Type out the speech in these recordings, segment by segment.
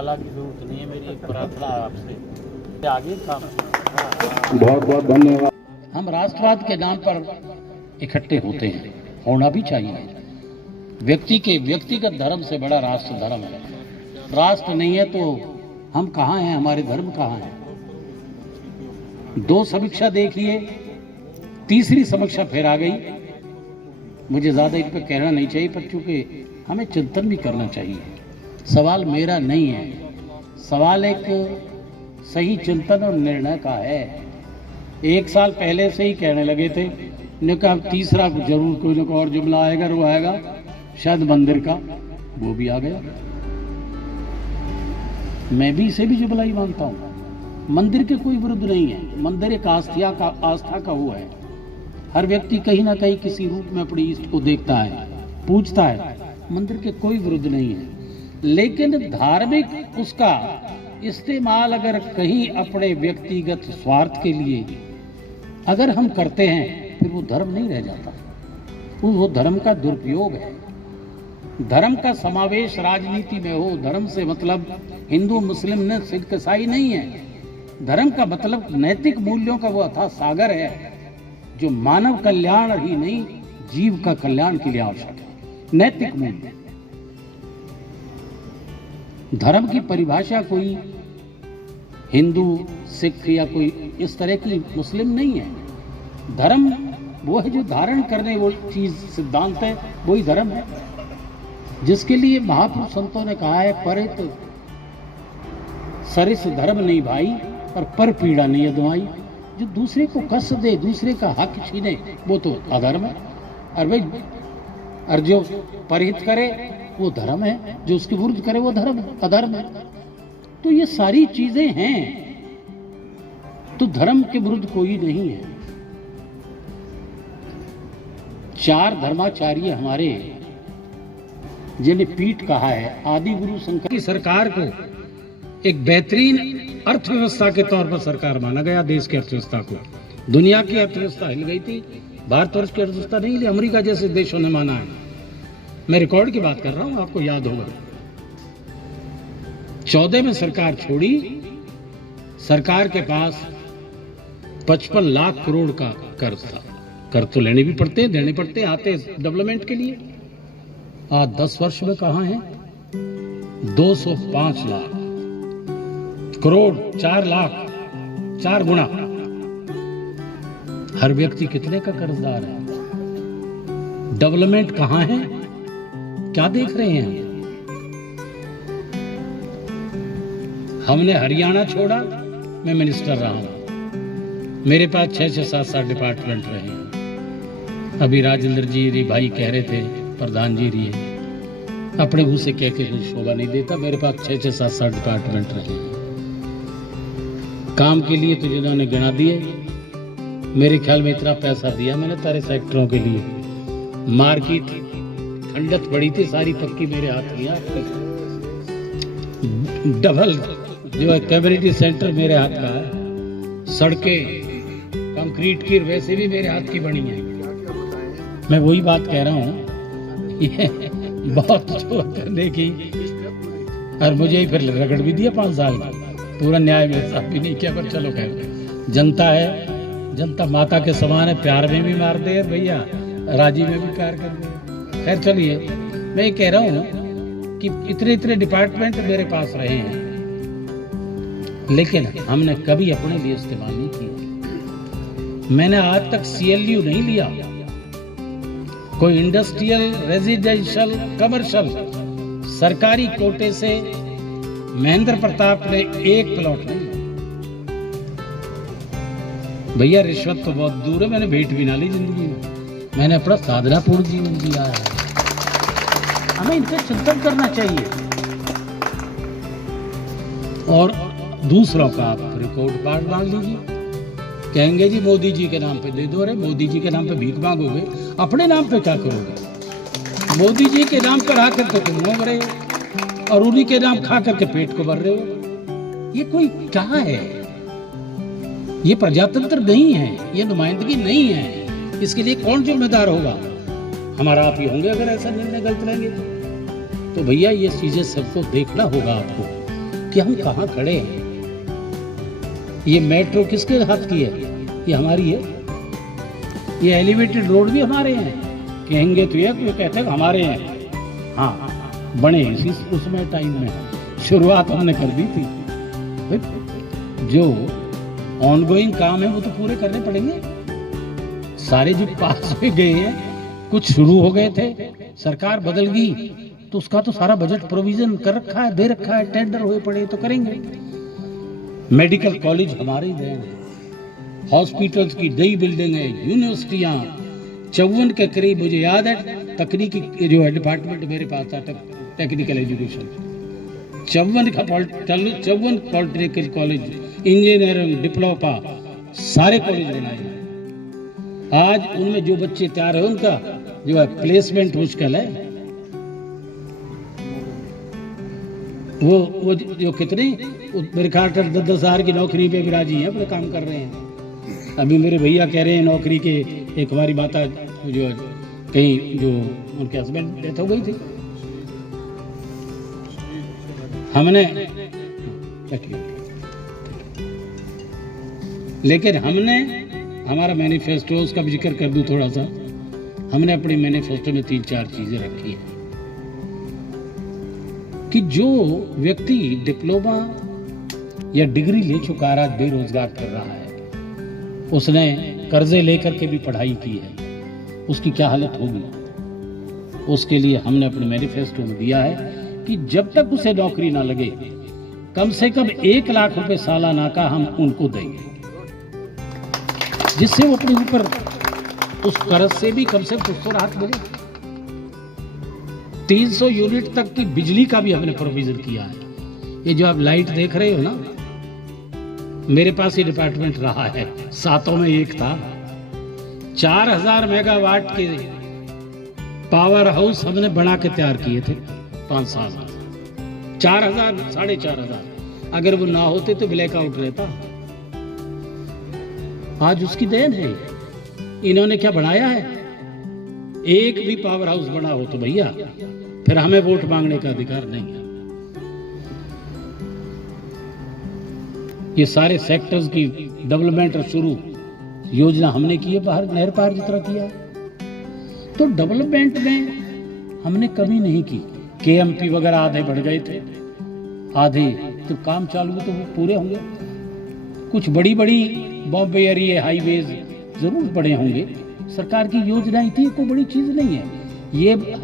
माला की जरूरत नहीं है, मेरी एक प्रार्थना है आपसे, आगे काम। बहुत बहुत धन्यवाद। हम राष्ट्रवाद के नाम पर इकट्ठे होते हैं, होना भी चाहिए। व्यक्ति के व्यक्तिगत धर्म से बड़ा राष्ट्र धर्म है। राष्ट्र नहीं है तो हम कहाँ हैं, हमारे धर्म कहाँ हैं? 2 समीक्षा देखिए, तीसरी समीक्षा फिर आ गई। मुझे ज्यादा इन पर कहना नहीं चाहिए, पर चूंकि हमें चिंतन भी करना चाहिए। सवाल मेरा नहीं है, सवाल एक सही चिंतन और निर्णय का है। 1 साल पहले से ही कहने लगे थे, ने कहा तीसरा जरूर कोई ना कोई और जुमला आएगा, वो आएगा शायद मंदिर का, वो भी आ गया। मैं भी इसे भी जुमला ही मानता हूं। मंदिर के कोई विरुद्ध नहीं है, मंदिर एक आस्था का वो है। हर व्यक्ति कहीं ना कहीं किसी रूप में अपनी इष्ट को देखता है, पूजता है। मंदिर के कोई विरुद्ध नहीं है, लेकिन धार्मिक उसका इस्तेमाल अगर कहीं अपने व्यक्तिगत स्वार्थ के लिए अगर हम करते हैं, फिर वो धर्म नहीं रह जाता, वो धर्म का दुरुपयोग है। धर्म का समावेश राजनीति में हो, धर्म से मतलब हिंदू मुस्लिम ने सिख ईसाई नहीं है। धर्म का मतलब नैतिक मूल्यों का वो अथाह सागर है, जो मानव कल्याण ही नहीं, जीव का कल्याण के लिए आवश्यक है। नैतिक मूल्य, धर्म की परिभाषा कोई हिंदू सिख या कोई इस तरह की मुस्लिम नहीं है। धर्म वो है जो धारण करने वो चीज सिद्धांत है, वही धर्म है। जिसके लिए महापुरुष संतों ने कहा है, परित सरिस धर्म नहीं भाई, पर पीड़ा नहीं है दवाई। जो दूसरे को कष्ट दे, दूसरे का हक छीने, वो तो अधर्म है। और जो परहित करे वो धर्म है, जो उसके विरुद्ध करे वो धर्म अधर्म है। तो ये सारी चीजें हैं, तो धर्म के विरुद्ध कोई नहीं है। 4 धर्माचार्य हमारे, जिन्हें पीठ कहा है, आदि गुरु शंकर की सरकार को एक बेहतरीन अर्थव्यवस्था के तौर पर सरकार माना गया। देश की अर्थव्यवस्था को, दुनिया की अर्थव्यवस्था हिल गई थी, भारतवर्ष की अर्थव्यवस्था नहीं हिली, अमेरिका जैसे देशों ने माना है। मैं रिकॉर्ड की बात कर रहा हूं, आपको याद होगा। 14 में सरकार छोड़ी, सरकार के पास 55 लाख करोड़ का कर्ज था। कर्ज तो लेने भी पड़ते हैं, देने पड़ते हैं, आते डेवलपमेंट के लिए। आज 10 वर्ष में कहां है? 205 लाख करोड़, 4 लाख, 4 गुना। हर व्यक्ति कितने का कर्जदार है? डेवलपमेंट कहां है? क्या देख रहे हैं? हमने हरियाणा छोड़ा, मैं मिनिस्टर रहा हूं, मेरे पास 6-6, 7-7 डिपार्टमेंट रहे हैं। अभी राजेंद्र जी भाई कह रहे थे, प्रधान जी रही अपने मुंह से कह के कुछ शोभा नहीं देता। मेरे पास 6-6, 7-7 डिपार्टमेंट रहे हैं। काम के लिए तो जिन्होंने गिना दिए, मेरे ख्याल में इतना पैसा दिया मैंने सारे सेक्टरों के लिए। मार्केट ठंडक पड़ी थी, सारी पक्की मेरे हाथ की। डबल जो है कम्युनिटी सेंटर मेरे हाथ का है। सड़कें कंक्रीट की वैसे भी मेरे हाथ की बनी है। मैं वही बात कह रहा हूँ, बहुत करने की, और मुझे ही फिर रगड़ भी दिया 5 साल का। पूरा न्याय मेरे साथ भी नहीं किया, पर चलो खैर, जनता है, जनता माता के समान है, प्यार में भी मार दे भैया, राजी में भी प्यार कर दे। खैर चलिए, मैं ये कह रहा हूँ कि इतने डिपार्टमेंट मेरे पास रहे हैं, लेकिन हमने कभी अपने लिए इस्तेमाल नहीं किया। मैंने आज तक CLU नहीं लिया, कोई इंडस्ट्रियल, रेजिडेंशियल, कमर्शियल, सरकारी कोटे से महेंद्र प्रताप ने एक प्लॉट नहीं लिया। भैया रिश्वत तो बहुत दूर है, मैंने भेंट भी ना ली जिंदगी में। मैंने अपना साधनापूर्ण जीवन जिया है। हमें इनका चिंतन करना चाहिए। और दूसरों का आप रिकॉर्ड कार्ड मांग लीजिए, कहेंगे जी मोदी जी के नाम पे दे दो। अरे मोदी जी के नाम पे भीख मांगोगे, अपने नाम पे क्या करोगे? मोदी जी के नाम पर आकर के तुम घूम रहे हो और उन्हीं के नाम खा करके पेट को भर रहे हो। ये कोई क्या है? ये प्रजातंत्र नहीं है, ये नुमाइंदगी नहीं है। इसके लिए कौन जिम्मेदार होगा? हमारा आप ही होंगे अगर ऐसा निर्णय गलत लेंगे तो भैया ये चीजें सबको देखना होगा आपको। कि हम कहाँ खड़े हैं। ये मेट्रो किसके हाथ की है? ये हमारी है। ये एलिवेटेड रोड भी हमारे हैं, कहेंगे तो ये कोई कहते हैं हमारे हैं। हाँ, बने इसी उसमें टाइम में शुरुआत हमने कर दी थी। जो ऑनगोइंग काम है वो तो पूरे करने पड़ेंगे। सारे जो पास में गए हैं, कुछ शुरू हो गए थे, सरकार बदल गई तो उसका तो सारा बजट प्रोविजन कर रखा है, दे रखा है, टेंडर हुए पड़े तो करेंगे। मेडिकल कॉलेज हमारे ही हैं, हॉस्पिटल्स की नई बिल्डिंग है, यूनिवर्सिटियां 54 के करीब, मुझे याद है तकनीकी जो है डिपार्टमेंट मेरे पास था, technical education 54 polytechnical college, engineering, diploma, सारे कॉलेज बनाए हैं। आज उनमें जो बच्चे तैयार है उनका जो है प्लेसमेंट मुश्किल है। वो जो कितने मेरे ख्याल 10-10 हजार की नौकरी पे भी राजी हैं, अपने काम कर रहे हैं। अभी मेरे भैया कह रहे हैं नौकरी के, एक हमारी माता जो कहीं जो उनके हस्बैंड डेथ हो गई थी, हमने लेकिन हमने हमारा मैनिफेस्टो, उसका भी जिक्र कर दूं थोड़ा सा। हमने अपने मैनिफेस्टो में 3-4 चीजें रखी हैं कि जो व्यक्ति डिप्लोमा या डिग्री ले चुका रहा, बेरोजगार कर रहा है, उसने कर्जे लेकर के भी पढ़ाई की है, उसकी क्या हालत होगी। उसके लिए हमने अपने मैनिफेस्टो में दिया है कि जब तक उसे नौकरी ना लगे, कम से कम 1 लाख रुपए सालाना का हम उनको देंगे, जिससे वो अपने ऊपर उस कर्ज से भी कम से कम कुछ तो राहत मिले। 300 यूनिट तक की बिजली का भी हमने प्रोविजन किया है। ये जो आप लाइट देख रहे हो ना, मेरे पास ये डिपार्टमेंट रहा है, 7 में एक था। 4000 मेगावाट के पावर हाउस हमने बना के तैयार किए थे 5 साल। 4000, 4500, अगर वो ना होते तो ब्लैकआउट रहता। आज उसकी देन है। इन्होंने क्या बनाया है? एक भी पावर हाउस बना हो तो भैया फिर हमें वोट मांगने का अधिकार नहीं है। ये सारे सेक्टर्स की डेवलपमेंट और शुरू योजना हमने की है, बाहर नहर पार जितना किया है। तो डेवलपमेंट में हमने कमी नहीं की। केएमपी वगैरह आधे बढ़ गए थे, आधे तो काम चालू तो वो पूरे होंगे। कुछ बड़ी बड़ी बॉम्बे एरिया हाईवेज जरूर बड़े होंगे। सरकार की योजनाएं थी, कोई बड़ी चीज नहीं है।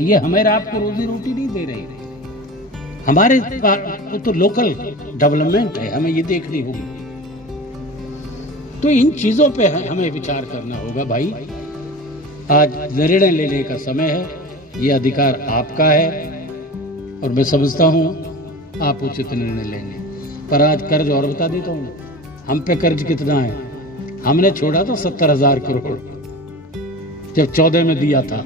ये हमारे आपको रोजी रोटी नहीं दे रहे, हमारे तो लोकल डेवलपमेंट है, हमें ये देखनी होगी। तो इन चीजों पे हमें विचार करना होगा भाई। आज निर्णय लेने का समय है, ये अधिकार आपका है और मैं समझता हूं आप उचित निर्णय लेंगे। पर आज कर्ज और बता देता हूं, हम पे कर्ज कितना है। हमने छोड़ा था 70,000 करोड़ जब 14 में दिया था,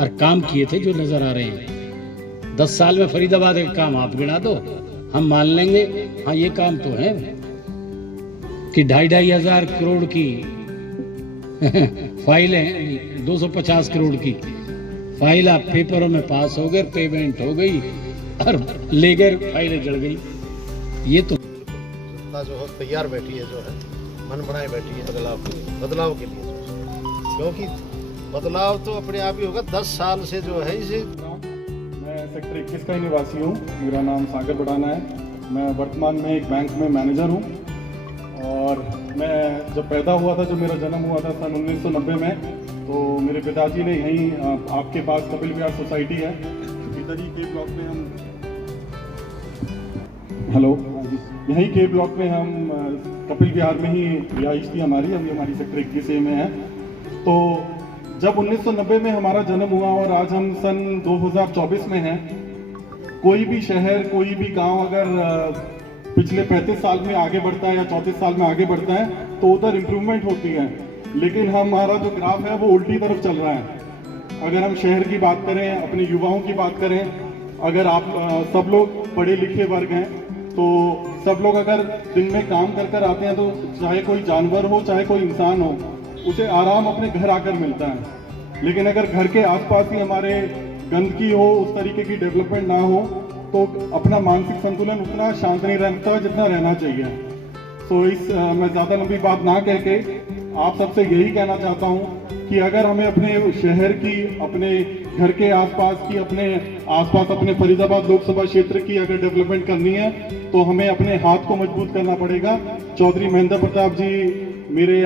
और काम किए थे जो नजर आ रहे हैं। 10 साल में फरीदाबाद का काम आप गिना दो, हम मान लेंगे हाँ ये काम तो है कि 2,500 करोड़ की फाइलें, 250 करोड़ की फाइल आप पेपरों में पास हो गए, पेमेंट हो गई और ले गए, फाइलें जड़ गई। ये तो जो है तैयार बैठी है, जो है मन बनाए बैठी है बदलाव के लिए, क्योंकि बदलाव तो अपने आप ही होगा। 10 साल से जो है इसे। मैं सेक्टर 21 का ही निवासी हूँ। मेरा नाम सागर बड़ाना है। मैं वर्तमान में एक बैंक में मैनेजर हूँ। और मैं जब पैदा हुआ था, जब मेरा जन्म हुआ था सन 1990 में, तो मेरे पिताजी ने यहीं आपके पास कपिल विहार सोसाइटी है, इधर ही के ब्लॉक में हम यहीं के ब्लॉक में हम कपिल विहार में ही रिहाइश थी हमारी। अभी हमारी सेक्टर 21 में है। तो जब 1990 में हमारा जन्म हुआ और आज हम सन 2024 में हैं, कोई भी शहर, कोई भी गांव अगर पिछले 35 साल में आगे बढ़ता है या 34 साल में आगे बढ़ता है तो उधर इम्प्रूवमेंट होती है। लेकिन हमारा जो ग्राफ है वो उल्टी तरफ चल रहा है। अगर हम शहर की बात करें, अपने युवाओं की बात करें, अगर आप सब लोग पढ़े लिखे वर्ग हैं तो सब लोग अगर दिन में काम कर कर आते हैं तो चाहे कोई जानवर हो चाहे कोई इंसान हो, उसे आराम अपने घर आकर मिलता है। लेकिन अगर घर के आसपास ही हमारे गंदगी हो, उस तरीके की डेवलपमेंट ना हो, तो अपना मानसिक संतुलन उतना शांत नहीं रहता जितना रहना चाहिए। तो मैं ज़्यादा लंबी बात ना कह के आप सबसे यही कहना चाहता हूँ कि अगर हमें अपने शहर की, अपने घर के आसपास की, अपने फरीदाबाद लोकसभा क्षेत्र की अगर डेवलपमेंट करनी है तो हमें अपने हाथ को मजबूत करना पड़ेगा। चौधरी महेंद्र प्रताप जी मेरे